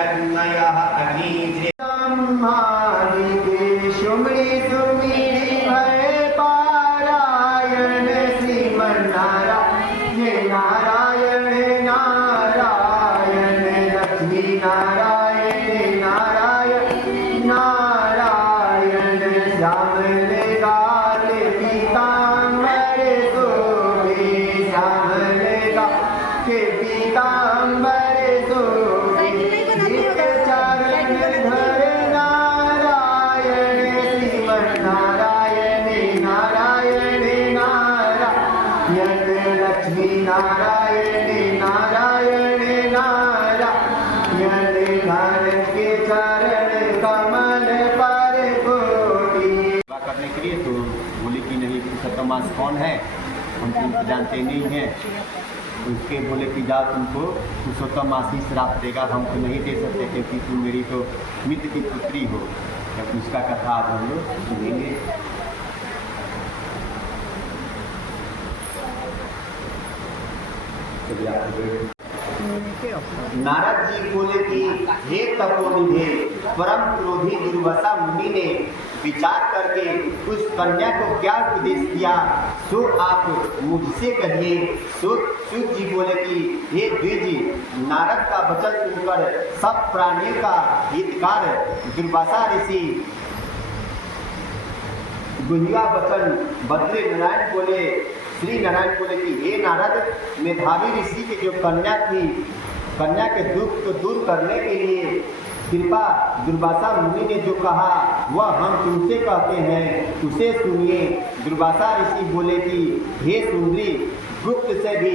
यज्ञयः अग्निज्रे सुमि सुमिरि भय पारायण श्रीमन्नारायण नारायण नारायण लक्ष्मी नारायण नारायण नारायण श्यामल गाले पीताम्बर शोभे श्यामल गाले पीताम्बर शोभे चरण धर नारायण श्रीमन्नारायण नारायण नारायण लक्ष्मी नारायण नारायण नारायण भारत के चरण कमल पर कोटि करने के लिए तो बोले कि नहीं पुरुषोत्तम मास कौन है, हम तुमको जानते नहीं हैं। उसके बोले कि जाओ तुमको पुरुषोत्तम मास ही श्राप देगा, हम तो नहीं दे सकते क्योंकि तुम मेरी तो मित्र की पुत्री हो। जब उसका कथा आज हम लोग सुनेंगे। नारद जी बोले कि हे तपोनिधे परम क्रोधी दुर्वासा मुनि ने विचार करके उस कन्या को क्या उपदेश दिया सो आप मुझसे कहिए। सूत जी बोले कि हे द्विज, नारद का वचन सुनकर सब प्राणियों का हितकार दुर्वासा ऋषि गुहिया वचन बदले नारायण बोले श्री नारायण बोले कि हे नारद, मेधावी ऋषि की जो कन्या थी, कन्या के दुख को दूर करने के लिए कृपा दुर्वासा मुनि ने जो कहा वह हम तुमसे कहते हैं, उसे सुनिए। दुर्वासा ऋषि बोले कि हे सुंदरी, गुप्त से भी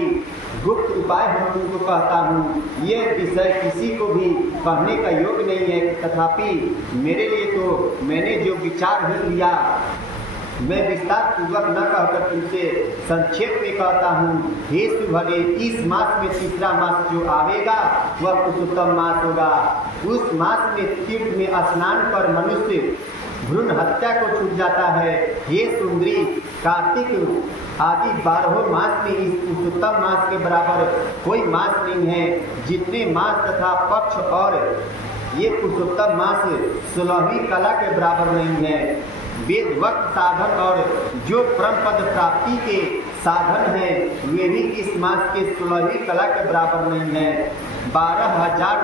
गुप्त उपाय हम तुमको कहता हूँ। ये विषय किसी को भी कहने का योग नहीं है, तथापि मेरे लिए तो मैंने जो विचार ही लिया मैं विस्तार पूर्वक न कहकर तुमसे संक्षेप में कहता हूँ। हे सुभगे, इस मास में तीसरा मास जो आवेगा वह पुरुषोत्तम मास होगा। उस मास में तीर्थ में स्नान कर मनुष्य भ्रूण हत्या को छूट जाता है। हे सुंदरी, कार्तिक आदि 12 मास में इस पुरुषोत्तम मास के बराबर कोई मास नहीं है। जितने मास तथा पक्ष और ये पुरुषोत्तम मास 16वीं कला के बराबर नहीं है। वेद वक्त साधन और जो परम पद प्राप्ति के साधन हैं वे भी इस मास के 16वीं कला के बराबर नहीं है। 12,000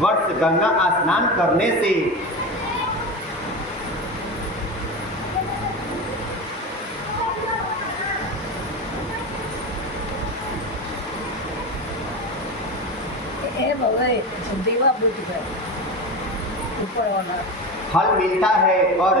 वर्ष गंगा स्नान करने से फल मिलता है और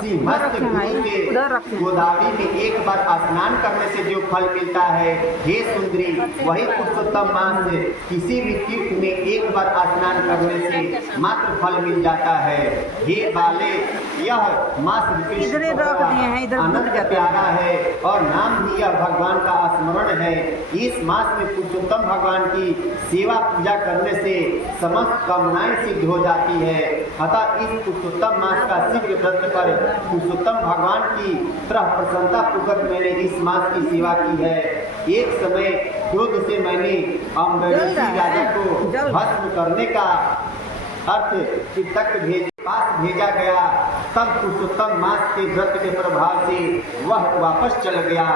सिंहस्थ गोदावरी में एक बार स्नान करने से जो फल मिलता है, हे सुंदरी, वही पुरुषोत्तम मास किसी भी तीर्थ में एक बार स्नान करने से मात्र फल मिल जाता है। हे बाले, यह मास अनंत प्यारा है और नाम भी यह भगवान का स्मरण है। इस मास में पुरुषोत्तम भगवान की सेवा पूजा करने से समस्त कामनाएं सिद्ध हो जाती है। अतः इस पुरुषोत्तम मास का शीघ्र व्रत कर पुरुषोत्तम भगवान की तरह प्रसन्नता पूर्वक मैंने इस मास की सेवा की है। एक समय क्रोध से मैंने अम्बरीशी राजा को भस्म करने का अर्थ तक पास भेजा गया। तब पुरुषोत्तम मास के व्रत के प्रभाव से वह वापस चल गया।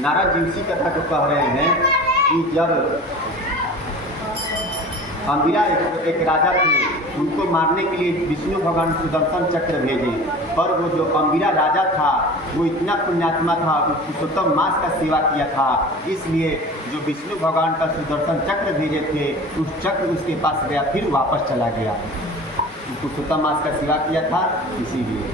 नारद जी उसी कथा को कह रहे हैं कि जब अंबिरा एक राजा थे, उनको मारने के लिए विष्णु भगवान सुदर्शन चक्र भेजे, पर वो जो अंबिरा राजा था वो इतना पुण्यात्मा था, पुरुषोत्तम मास का सेवा किया था, इसलिए जो विष्णु भगवान का सुदर्शन चक्र भेजे थे उस चक्र उसके पास गया, फिर वापस चला गया। पुरुषोत्तम मास का सेवा किया था इसीलिए।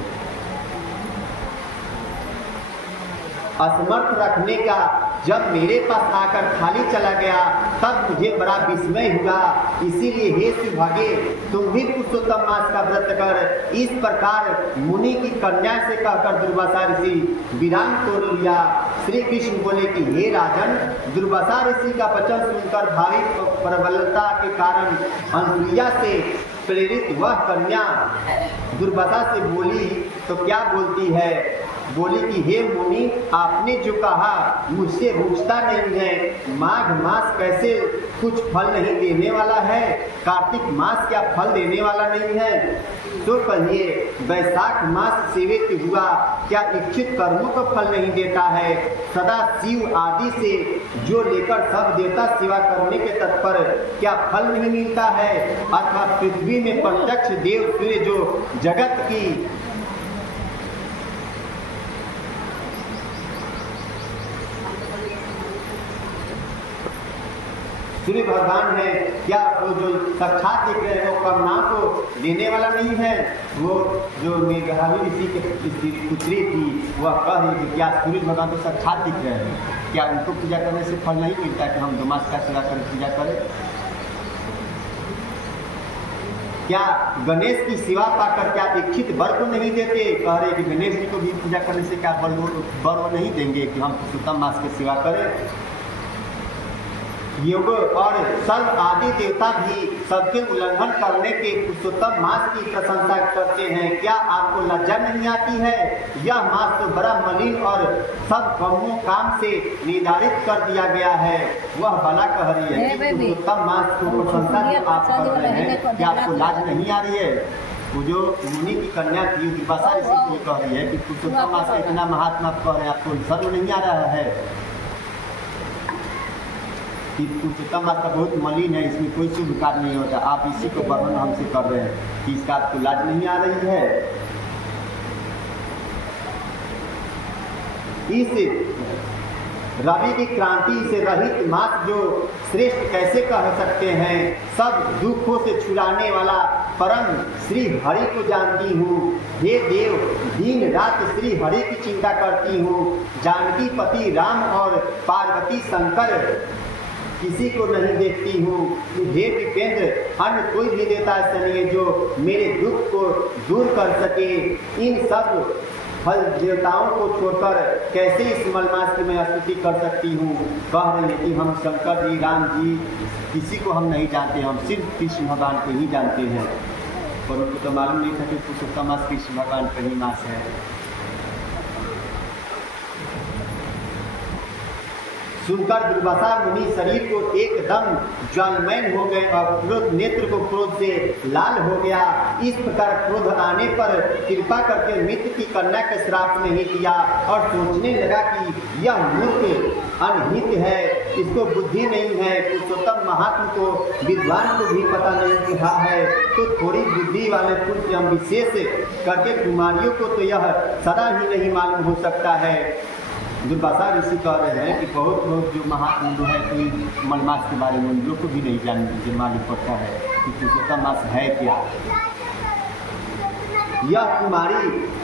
असमर्थ रखने का जब मेरे पास आकर खाली चला गया तब मुझे बड़ा विस्मय हुआ। इसीलिए हे सुभागे, तुम भी पुरुषोत्तम मास का व्रत कर। इस प्रकार मुनि की कन्या से कहकर दुर्वासा ऋषि विराम तोड़ लिया। श्री कृष्ण बोले कि हे राजन, दुर्वासा ऋषि का वचन सुनकर भारी प्रबलता के कारण अनुप्रिया से प्रेरित वह कन्या दुर्वासा से बोली तो क्या बोलती है। बोली कि हे मुनि, आपने जो कहा मुझसे रुचता नहीं है। माघ मास कैसे कुछ फल नहीं देने वाला है? कार्तिक मास क्या फल देने वाला नहीं है? तो कहिए वैशाख मास सेवित हुआ क्या इच्छित कर्मों को फल नहीं देता है? सदा शिव आदि से जो लेकर सब देवता सेवा करने के तत्पर क्या फल नहीं मिलता है? अर्थात पृथ्वी में प्रत्यक्ष देव सूर्य जो जगत की सूर्य भगवान है, क्या वो जो साक्षात दिख रहे हैं वो कामनाओं को देने वाला नहीं है? वो जो मेघावी ऋषि की पुत्री थी वह कह रही थी क्या सूर्य भगवान तो साक्षात दिख रहे हैं, क्या उनको पूजा करने से फल नहीं मिलता कि हम दुमास का सेवा कर पूजा करें? क्या गणेश की सेवा पाकर क्या इच्छित वर को नहीं देते? कह रहे कि गणेश जी को भी पूजा करने से क्या वर नहीं देंगे कि हम पुरुषोत्तम मास की सेवा करें? योग और सर्व आदि देवता भी सबके उल्लंघन करने के पुरुषोत्तम मास की प्रशंसा करते हैं। क्या आपको लज्जा नहीं आती है? यह मास तो बड़ा मलिन और सब कामों काम से निर्धारित कर दिया गया है। वह भला कह रही है कि पुरुषोत्तम मास को प्रशंसा जो आप कर रहे हैं, क्या आपको लाज नहीं आ रही है? वो जो मुनि की कन्या थी विपाशा ऋषि को कह रही है कि पुरुषोत्तम मास का इतना महात्मा कह रहे हैं, आपको शर्म नहीं आ रहा है कि पुरुषोत्तम मास का बहुत मलिन है, इसमें कोई शुभ कार्य नहीं होता, आप इसी को वर्णन हमसे कर रहे हैं कि इसका आपको लाज नहीं आ रही है? इस रवि की क्रांति से रहित मास जो श्रेष्ठ कैसे कह सकते हैं? सब दुखों से छुड़ाने वाला परम श्री हरि को जानती हूँ। हे देव, दिन रात श्री हरि की चिंता करती हूँ। जानकी पति राम और पार्वती शंकर किसी को नहीं देखती हूँ। हे विपेंद्र, अन्य कोई भी देवता ऐसा नहीं है जो मेरे दुख को दूर कर सके। इन सब फल देवताओं को छोड़कर कैसे इस मलमास की मैं स्तुति कर सकती हूँ? कह रही है कि हम शंकर जी, राम जी किसी को हम नहीं जानते, हम सिर्फ कृष्ण भगवान को ही जानते हैं। पर उनको तो मालूम नहीं था कि पुरुषोत्तम मास कृष्ण भगवान का ही मास है। सुनकर दुर्वासा मुनि शरीर को एकदम ज्वालमय हो गए और क्रोध नेत्र को क्रोध से लाल हो गया। इस प्रकार क्रोध आने पर कृपा करके मित्र की कन्या के श्राप नहीं दिया और सोचने लगा कि यह मूर्ख अनहित है, इसको बुद्धि नहीं है। पुरुषोत्तम महात्मा को विद्वान को भी पता नहीं रहा है, तो थोड़ी बुद्धि वाले पुरुष हम विशेष करके कुमारियों को तो यह सदा ही नहीं मालूम हो सकता है। दुर्वासा ऋषि कह रहे हैं कि बहुत लोग जो महात्मा है कोई मलमास के बारे में उन लोग को भी नहीं जानते, मालूम पड़ता है कि पुरुषोत्तम मास है क्या। यह कुमारी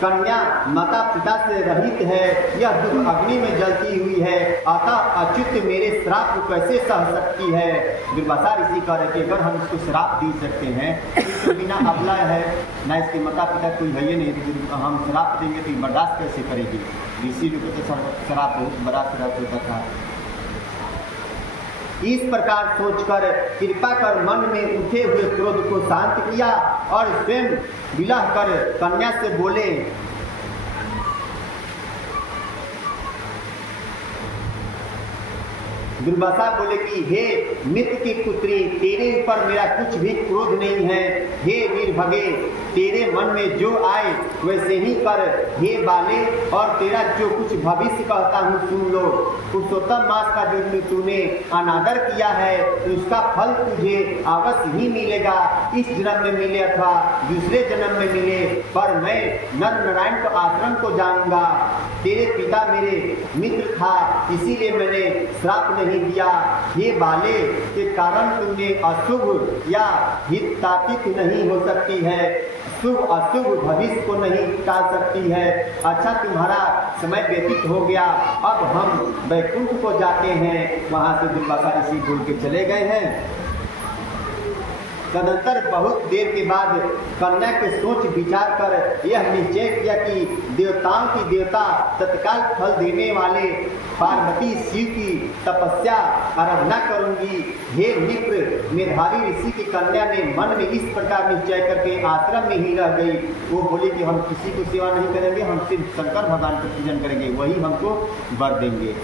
कन्या माता पिता से रहित है, यह दुख अग्नि में जलती हुई है, अतः अच्युत मेरे श्राप को कैसे सह सकती है। दुर्वासा ऋषि कह रहे कि अगर हम इसको श्राप दे सकते हैं, इसके बिना अबला है ना, इसके माता पिता कोई है नहीं, तो हम श्राप देंगे तो बर्दाश्त कैसे करेगी। ऋषि लोग तो श्राप बहुत बड़ा श्राप होता था। इस प्रकार सोचकर कृपा कर मन में उठे हुए क्रोध को शांत किया और स्वयं विलह कर कन्या से बोले, दुर्वासा बोले कि हे मित्र की पुत्री, तेरे ऊपर मेरा कुछ भी क्रोध नहीं है। हे वीर भगे, तेरे मन में जो आए वैसे ही कर। हे बाले, और तेरा जो कुछ भविष्य कहता हूँ सुन लो। पुरुषोत्तम मास का जो तूने अनादर किया है उसका फल तुझे अवश्य ही मिलेगा, इस जन्म में मिले अथवा दूसरे जन्म में मिले, पर मैं नर नारायण को आश्रम को जाऊंगा। तेरे पिता मेरे मित्र था, इसीलिए मैंने श्राप नहीं दिया। ये बाले के कारण तुमने अशुभ या हितातीत नहीं हो सकती है, शुभ अशुभ भविष्य को नहीं टाल सकती है। अच्छा, तुम्हारा समय व्यतीत हो गया, अब हम वैकुंठ को जाते हैं। वहाँ से दुर्वासा ऋषि बोल के चले गए हैं। तदंतर बहुत देर के बाद कन्या के सोच विचार कर यह निश्चय किया कि देवताओं की देवता तत्काल फल देने वाले पार्वती शिव की तपस्या आराधना करूंगी। हे निप्र, मेधावी ऋषि की कन्या ने मन में इस प्रकार निश्चय करके आश्रम में ही रह गई। वो बोली कि हम किसी को सेवा नहीं करेंगे, हम सिर्फ शंकर भगवान का पूजन करेंगे, वही हमको वर देंगे।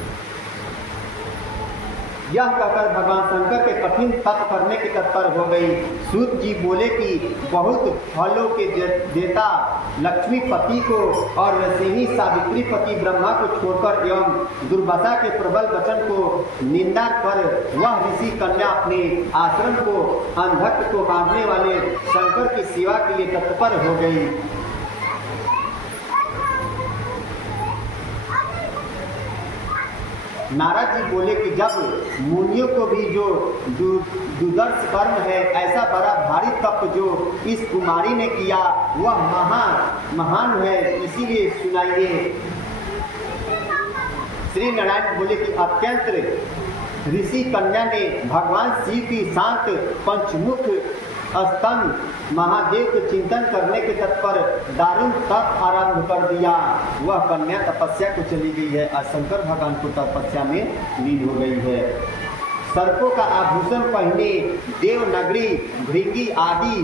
यह कहकर भगवान शंकर के कठिन तप करने के तत्पर हो गई। सूत जी बोले कि बहुत फलों के देता लक्ष्मीपति को और वैसे सावित्री पति ब्रह्मा को छोड़कर एवं दुर्वासा के प्रबल वचन को निंदा कर वह ऋषि कन्या अपने आश्रम को अंधक को मारने वाले शंकर की सेवा के लिए तत्पर हो गई। नारद जी बोले कि जब मुनियों को भी जो दुर्दर्श कर्म है, ऐसा बड़ा भारी तप जो इस कुमारी ने किया वह महान है, इसीलिए सुनाइए। श्री नारायण बोले कि अत्यंत ऋषि कन्या ने भगवान शिव की शांत पंचमुख स्तंभ महादेव के चिंतन करने के तत्पर दारुण तप आरंभ कर दिया। वह कन्या तपस्या को चली गई है और शंकर भगवान को तपस्या में लीन हो गई है। सर्पों का आभूषण पहने देवनगरी भृंगी आदि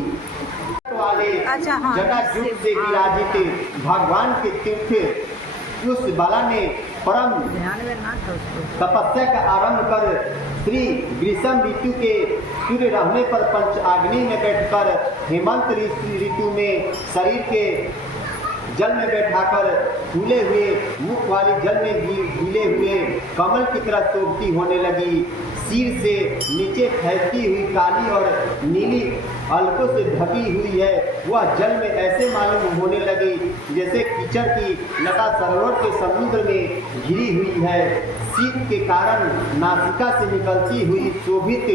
वाले जटाजूट से विराजित भगवान के तीर्थ उस बाला ने परम तपस्या का आरंभ कर श्री ग्रीष्म ऋतु के सूर्य रहने पर पंच अग्नि में बैठकर हेमंत ऋतु में शरीर के जल में बैठाकर फूले हुए मुख वाली जल में गीले हुए कमल की तरह शोभती होने लगी। सिर से नीचे फैलती हुई काली और नीली अलकों से ढकी हुई है। वह जल में ऐसे मालूम होने लगी जैसे कीचड़ की लता सरोवर के समुद्र में घिरी हुई है। शीत के कारण नासिका से निकलती हुई शोभित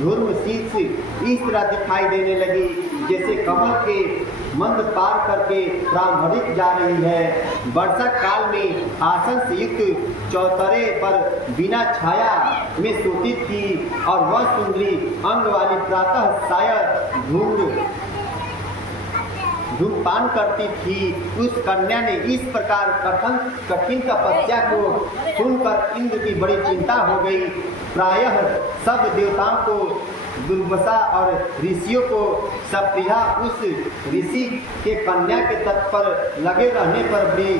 धूर्म शीत इस तरह दिखाई देने लगी जैसे कमल के मंद पार करके ब्राह्मणिक जा रही है। वर्षा काल में आसन से युक्त चौतरे पर बिना छाया में सोती थी और वह सुंदरी अंग वाली प्रातः शायद धूमपान करती थी। उस कन्या ने इस प्रकार कठिन तपस्या को सुनकर इंद्र की बड़ी चिंता हो गई। प्रायः सब देवताओं को दुर्वासा और ऋषियों को सप्रिया उस ऋषि के कन्या के तट पर लगे रहने पर भी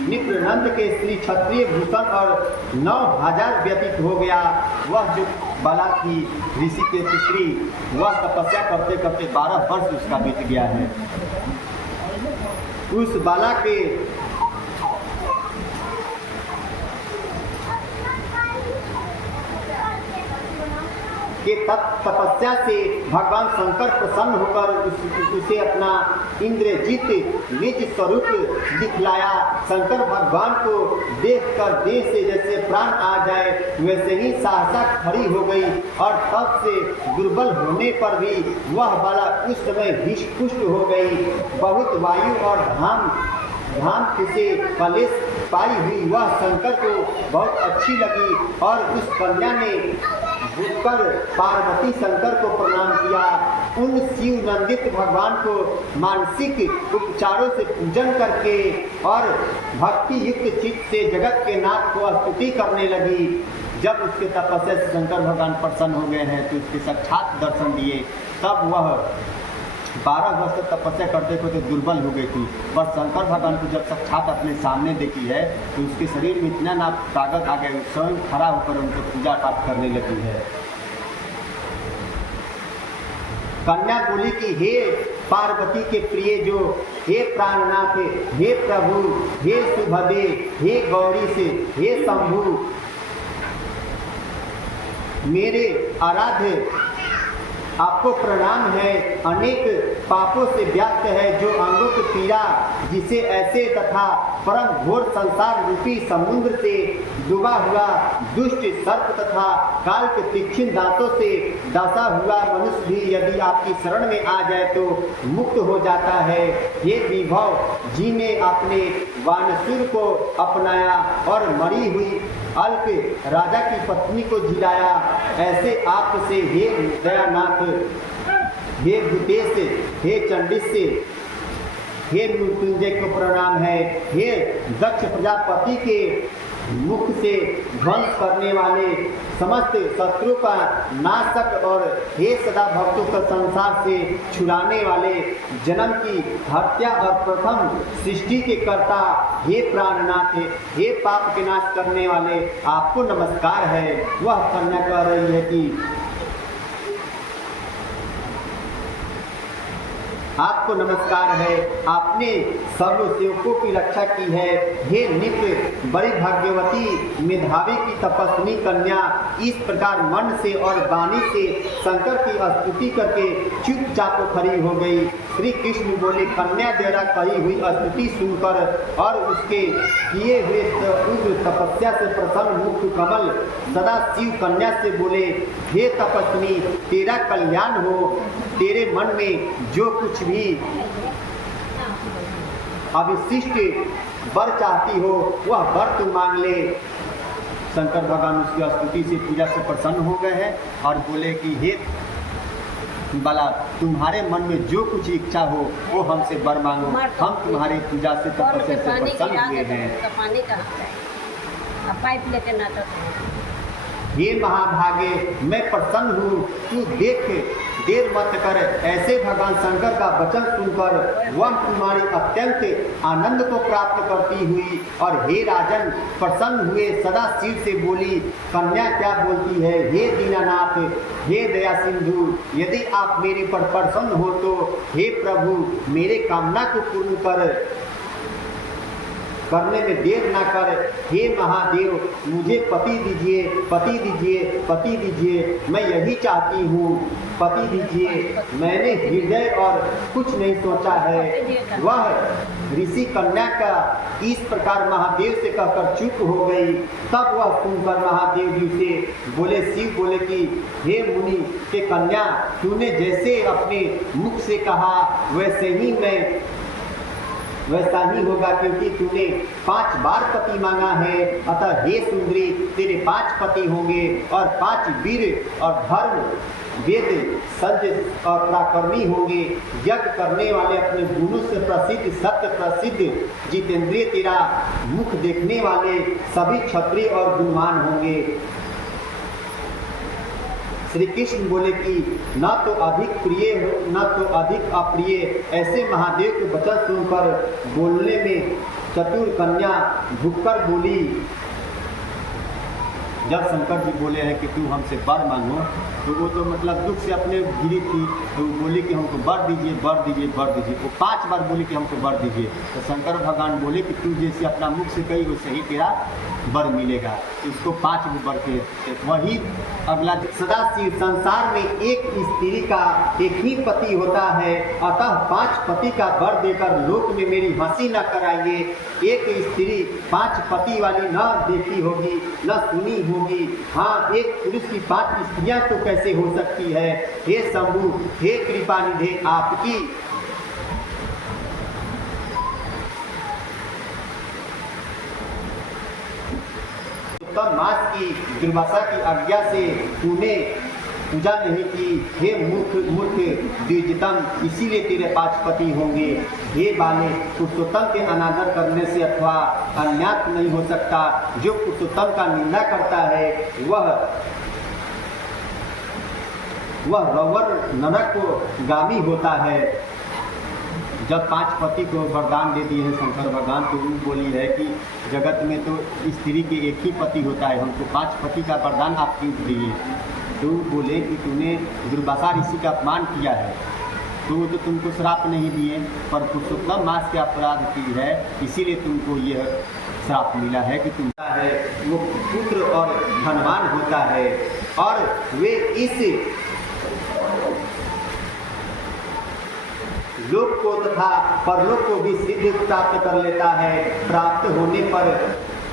निप्रनंद के श्री क्षत्रिय भूषण और 9000 व्यतीत हो गया। वह जो बाला थी ऋषि के पुत्री, वह तपस्या करते करते 12 वर्ष उसका बीत गया है। उस बाला के तपस्या से भगवान शंकर प्रसन्न होकर उसे अपना इंद्रजीत निज स्वरूप दिखलाया। शंकर भगवान को देखकर देह से जैसे प्राण आ जाए वैसे ही सहसा खड़ी हो गई और तप से दुर्बल होने पर भी वह बाला उस समय हिष्ट-पुष्ट हो गई। बहुत वायु और धाम से कलेश पाई हुई वह शंकर को बहुत अच्छी लगी और उस कन्या ने झुककर पार्वती शंकर को प्रणाम किया। उन शिव नंदित भगवान को मानसिक उपचारों से पूजन करके और भक्ति युक्त चित्त से जगत के नाथ को स्तुति करने लगी। जब उसके तपस्या से शंकर भगवान प्रसन्न हो गए हैं तो उसके साक्षात दर्शन दिए। तब वह 12 वर्ष तक तपस्या करते करते दुर्बल हो गई थी, पर शंकर भगवान को जब साक्षात अपने सामने देखी है तो उसके शरीर में इतना ना ताकत आ गई, स्वयं खड़ा होकर उनको पूजा पाठ करने लगी है। कन्या बोली कि हे पार्वती के प्रिय जो, हे प्राणनाथ, हे प्रभु, हे सुभदे, हे गौरी से, हे शंभु, मेरे आराध्य आपको प्रणाम है। अनेक पापों से व्याप्त है जो अंगों की पीड़ा, जिसे ऐसे तथा परम घोर संसार रूपी समुद्र से डूबा हुआ दुष्ट सर्प तथा काल के तीक्ष्ण दांतों से डसा हुआ मनुष्य भी यदि आपकी शरण में आ जाए तो मुक्त हो जाता है। ये विभव जी ने अपने वानसुर को अपनाया और मरी हुई अल्प राजा की पत्नी को जिलाया। ऐसे आपसे हे दयानाथ, हे भूतेश, हे चंडिस, हे मृत्युंजय को प्रणाम है। हे दक्ष प्रजापति के मुख से ध्वंस करने वाले, समस्त शत्रु का नाशक और हे सदा भक्तों को संसार से छुड़ाने वाले, जन्म की हत्या और प्रथम सृष्टि के कर्ता, हे प्राणनाथ, हे पाप के नाश करने वाले, आपको नमस्कार है। वह कन्या कह रही है कि आपको नमस्कार है, आपने सब सेवकों की रक्षा की है। हे नित्य बड़ी भाग्यवती मेधावी की तपस्वी कन्या, इस प्रकार मन से और वाणी से शंकर की स्तुति करके चुपचाप खड़ी हो गई। श्री कृष्ण बोले, कन्या द्वारा कही हुई स्तुति सुनकर और उसके किए हुए उग्र तपस्या से प्रसन्न मुख कमल सदा शिव कन्या से बोले, हे तपस्वी, तेरा कल्याण हो। तेरे मन में जो कुछ भी अविशिष्ट वर चाहती हो वह वर तू मांग ले। शंकर भगवान उसकी स्तुति से पूजा से प्रसन्न हो गए हैं और बोले कि हे बाला, तुम्हारे मन में जो कुछ इच्छा हो वो हमसे वर मांगो, हम तुम्हारी पूजा से तपस्या से प्रसन्न हुए हैं। पाइप लेके नाटक, हे महाभागे, मैं प्रसन्न हूँ, तू देख, देर मत कर। ऐसे भगवान शंकर का वचन सुनकर वह तुम्हारी अत्यंत आनंद को प्राप्त करती हुई और हे राजन प्रसन्न हुए सदा शिव से बोली। कन्या क्या बोलती है, हे दीनानाथ, हे दया सिंधु, यदि आप मेरे पर प्रसन्न हो तो हे प्रभु मेरे कामना को पूर्ण करने में देर ना कर। हे महादेव, मुझे पति दीजिए, पति दीजिए, पति दीजिए, मैं यही चाहती हूँ, पति दीजिए। मैंने हृदय और कुछ नहीं सोचा है। वह ऋषि कन्या का इस प्रकार महादेव से कहकर चुप हो गई। तब वह सुनकर महादेव जी से बोले, शिव बोले कि हे मुनि के कन्या, तूने जैसे अपने मुख से कहा वैसा ही होगा, क्योंकि तूने 5 बार पति मांगा है। अतः हे सुंदरी, तेरे 5 पति होंगे और 5 वीर और धर्म वेद सज्ज और पराक्रमी होंगे। यज्ञ करने वाले, अपने गुणों से प्रसिद्ध, सत्य प्रसिद्ध, जितेंद्रिय, तेरा मुख देखने वाले सभी क्षत्रिय और गुणवान होंगे। श्री कृष्ण बोले कि न तो अधिक प्रिय हो न तो अधिक अप्रिय। ऐसे महादेव के वचन सुनकर बोलने में चतुर कन्या झुककर बोली। जब शंकर जी बोले हैं कि तू हमसे वर मांगो, तो वो तो मतलब दुख से अपने गिरी थी, तो वो बोली कि हमको वर दीजिए, वर दीजिए, वर दीजिए। वो 5 बार बोली कि हमको वर दीजिए। तो शंकर भगवान बोले कि तू जैसे अपना मुख से कही वैसे ही तेरा वर मिलेगा। उसको 5 वर के वही अगला सदाशिव, संसार में एक स्त्री का एक ही पति होता है, अतः 5 पति का वर देकर लोक में मेरी हंसी न कराइए। एक स्त्री 5 पति वाली न देखी होगी न सुनी होगी। हाँ, एक पुरुष की 5 स्त्रियां तो कैसे हो सकती है। हे शंभु, हे कृपा निधे, आपकी मास की दुर्वासा की आज्ञा से तूने पूजा नहीं की। हे मूर्ख द्विजतम, इसीलिए तेरे 5 पति होंगे। हे बाले, पुरुषोत्तम के अनादर करने से अथवा अन्यात नहीं हो सकता। जो पुरुषोत्तम का निंदा करता है वह रवर नरक को गामी होता है। जब 5 पति को वरदान दे दिए हैं शंकर भगवान, तो वो बोली है कि जगत में तो स्त्री के एक ही पति होता है, हमको 5 पति का वरदान आप क्यों दिए। तो बोले कि तूने दुर्वासा ऋषि का अपमान किया है, तो वो तो तुमको श्राप नहीं दिए, पर पुरुषोत्तम मास के अपराध की है, इसीलिए तुमको यह श्राप मिला है कि तुम है वो पुत्र और धनवान होता है और वे इस लोक को तथा परलोक को भी सिद्ध प्राप्त कर लेता है। प्राप्त होने पर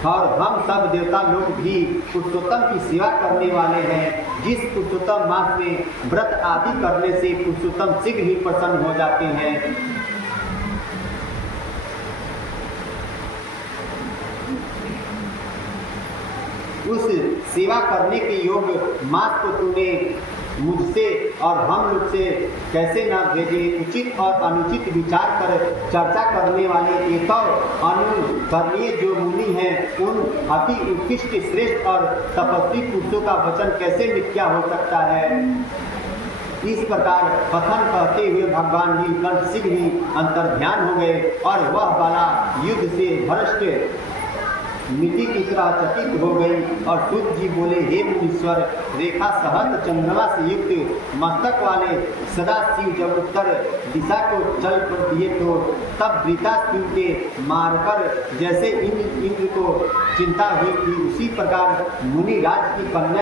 और हम सब देवता लोग भी पुरुषोत्तम की सेवा करने वाले हैं। जिस पुरुषोत्तम मास में व्रत आदि करने से पुरुषोत्तम शीघ्र ही प्रसन्न हो जाते हैं। उस सेवा करने के योग मास को तूने मुझसे और हम लोग से कैसे न भेजे। उचित और अनुचित विचार कर चर्चा करने वाले एक और अनुकरणीय जो मुनि हैं, उन अति उत्कृष्ट श्रेष्ठ और तपस्वी पुरुषों का वचन कैसे मिथ्या हो सकता है। इस प्रकार कथन कहते हुए भगवान नीलकंठ सिंह ही अंतर्ध्यान हो गए और वह बाला युद्ध से भ्रष्ट मिट्टी की तरह चकित हो गई। और सूत जी बोले, हे मुनीश्वर, रेखा सहस्त्र चंद्रमा से युक्त मस्तक वाले सदाशिव जब उत्तर दिशा को चल दिए तो तब वृतासुर के मारकर जैसे इंद्र को चिंता हुई थी, उसी प्रकार मुनि राज की कन्या